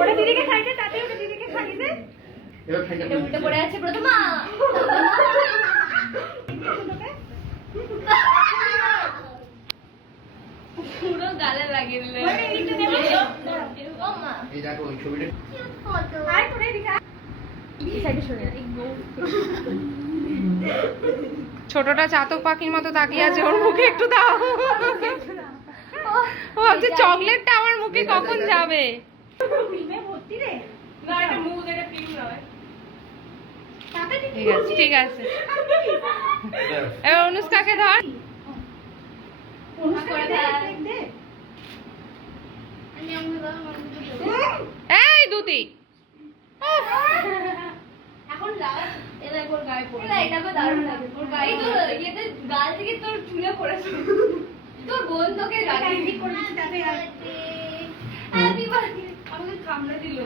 ওটা দিদিকে খাইতে, তাতে ওটা দিদিকে খাইয়ে দে। এটা উল্টে পড়ে আছে প্রথমা। পুরো গালে লাগিয়ে দিলে। এই দেখো ওই ছবিটা আয় তোরে দিকা। এই সাইডে সরে যা। ছোটটা চাতক পাখির মতো তাকিয়ে আছে, ওর মুখে একটু দাও। ও ভাবছে চকলেটটা আমার মুখে কখন যাবে। ক্রিমে ভর্তি রে। না এটা মুখ এটা ক্রিম নয়। তাতে দিদি ঠিক আছে ঠিক আছে, এবার অনুষ্কাকে ধর। অনুষ্কা করে দে, দেয়। দেখ দে। এই দুতি, এখন লাগাস এলা ওর গায়ে পড়ে। না এটা তো দারুণ লাগে। ওর গায়ে তো ইয়েতে গাল থেকে তোর চুলে পড়েছে। তোর বোন তোকে লাগিয়ে ঠিক করে দিচ্ছি তাতে আর। হ্যাপি বার্থডে আমাকে কামড়ে দিল।